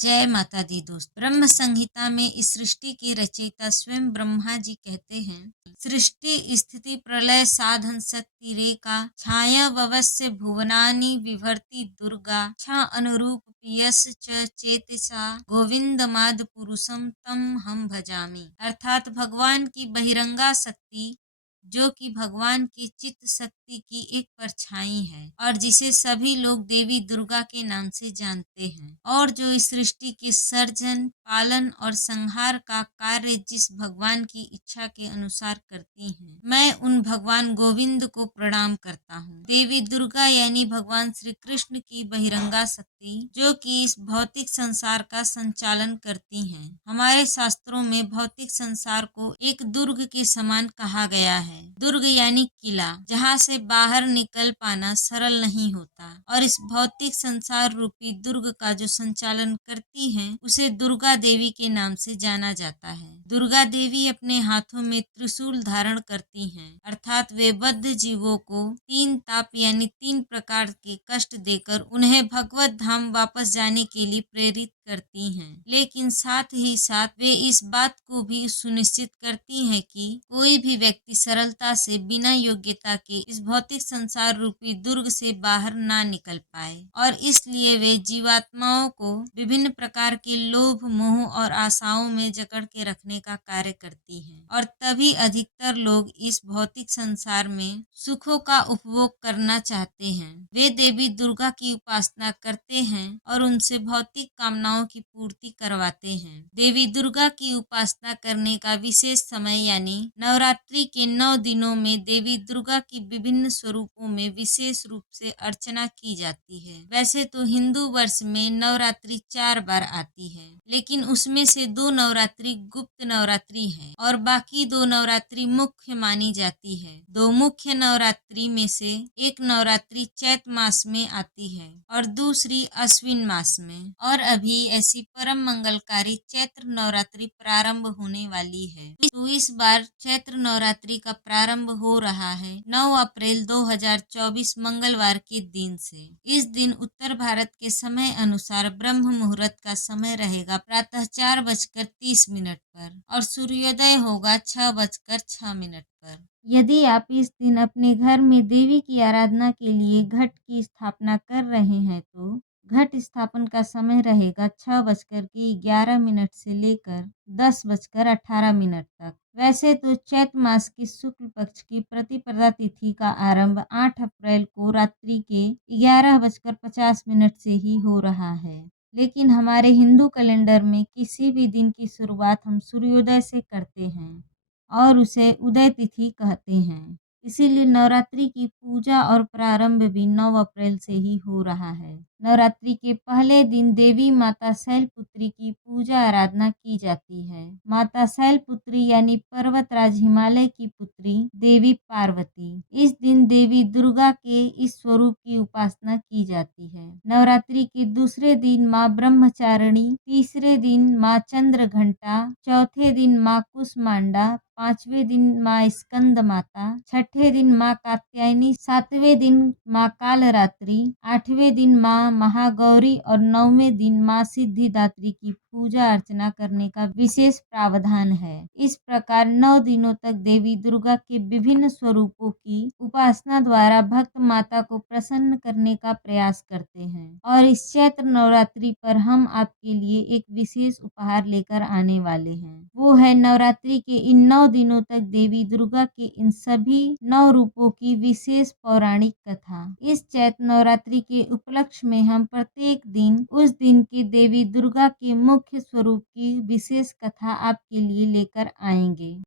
जय माता दी दोस्त। ब्रह्म संहिता में इस सृष्टि के रचयिता स्वयं ब्रह्मा जी कहते हैं, सृष्टि स्थिति प्रलय साधन शक्ति रेखा छाया ववस्य भुवनानि विभर्ति दुर्गा छा अनुरूप पियस च चेतसा गोविंदमाद पुरुषम तम हम भजामि। अर्थात भगवान की बहिरंगा शक्ति जो कि भगवान की चित्त शक्ति की एक परछाई है और जिसे सभी लोग देवी दुर्गा के नाम से जानते हैं, और जो इस सृष्टि के सर्जन पालन और संहार का कार्य जिस भगवान की इच्छा के अनुसार करती हैं। मैं उन भगवान गोविंद को प्रणाम करता हूँ। देवी दुर्गा यानी भगवान श्री कृष्ण की बहिरंगा शक्ति जो कि इस भौतिक संसार का संचालन करती हैं। हमारे शास्त्रों में भौतिक संसार को एक दुर्ग के समान कहा गया है। दुर्ग यानी किला, जहाँ से बाहर निकल पाना सरल नहीं होता, और इस भौतिक संसार रूपी दुर्ग का जो संचालन करती हैं उसे दुर्गा देवी के नाम से जाना जाता है। दुर्गा देवी अपने हाथों में त्रिशूल धारण करती हैं, अर्थात वे बद्ध जीवों को तीन ताप यानी तीन प्रकार के कष्ट देकर उन्हें भगवत धाम वापस जाने के लिए प्रेरित करती हैं। लेकिन साथ ही साथ वे इस बात को भी सुनिश्चित करती हैं कि कोई भी व्यक्ति सरलता से बिना योग्यता के इस भौतिक संसार रूपी दुर्ग से बाहर ना निकल पाए, और इसलिए वे जीवात्माओं को विभिन्न प्रकार के लोभ मोह और आशाओं में जकड़ के रखने का कार्य करती हैं। और तभी अधिकतर लोग इस भौतिक संसार में सुखों का उपभोग करना चाहते हैं। वे देवी दुर्गा की उपासना करते हैं और उनसे भौतिक कामनाओं की पूर्ति करवाते हैं। देवी दुर्गा की उपासना करने का विशेष समय यानी नवरात्रि के 9 दिनों में देवी दुर्गा की विभिन्न स्वरूपों में विशेष रूप से अर्चना की जाती है। वैसे तो हिंदू वर्ष में नवरात्रि 4 बार आती है, लेकिन उसमें से 2 नवरात्रि गुप्त नवरात्रि है और बाकी 2 नवरात्रि मुख्य मानी जाती है। 2 मुख्य नवरात्रि में से एक नवरात्रि चैत मास में आती है और दूसरी अश्विन मास में, और अभी ऐसी परम मंगलकारी चैत्र नवरात्रि प्रारंभ होने वाली है। तो इस बार चैत्र नवरात्रि का प्रारंभ हो रहा है 9 अप्रैल 2024 मंगलवार के दिन से। इस दिन उत्तर भारत के समय अनुसार ब्रह्म मुहूर्त का समय रहेगा प्रातः 4:30 पर और सूर्योदय होगा 6:06 पर। यदि आप इस दिन अपने घर में देवी की आराधना के लिए घट की स्थापना कर रहे हैं तो घट स्थापन का समय रहेगा 6:11 से लेकर 10:18 तक। वैसे तो चैत मास की शुक्ल पक्ष की प्रतिपदा तिथि का आरंभ 8 अप्रैल को रात्रि के 11:50 से ही हो रहा है, लेकिन हमारे हिंदू कैलेंडर में किसी भी दिन की शुरुआत हम सूर्योदय से करते हैं और उसे उदय तिथि कहते हैं। इसीलिए नवरात्रि की पूजा और प्रारंभ भी 9 अप्रैल से ही हो रहा है। नवरात्रि के पहले दिन देवी माता शैलपुत्री की पूजा आराधना की जाती है। माता शैलपुत्री यानी पर्वतराज हिमालय की पुत्री देवी पार्वती। इस दिन देवी दुर्गा के इस स्वरूप की उपासना की जाती है। नवरात्रि के दूसरे दिन माँ ब्रह्मचारिणी, तीसरे दिन माँ चंद्र घंटा, चौथे दिन माँ कुसमांडा, 5वें दिन माँ स्कंद माता, 6ठे दिन माँ कात्यायनी, 7वें दिन माँ कालरात्रि, 8वें दिन माँ महागौरी और 9वें दिन माँ सिद्धिदात्री की पूजा अर्चना करने का विशेष प्रावधान है। इस प्रकार 9 दिनों तक देवी दुर्गा के विभिन्न स्वरूपों की उपासना द्वारा भक्त माता को प्रसन्न करने का प्रयास करते हैं। और इस चैत्र नवरात्रि पर हम आपके लिए एक विशेष उपहार लेकर आने वाले हैं। वो है नवरात्रि के इन 9 दिनों तक देवी दुर्गा के इन सभी 9 रूपों की विशेष पौराणिक कथा। इस चैत्र नवरात्रि के उपलक्ष्य में हम प्रत्येक दिन उस दिन की देवी दुर्गा के मुख्य स्वरूप की विशेष कथा आपके लिए लेकर आएंगे।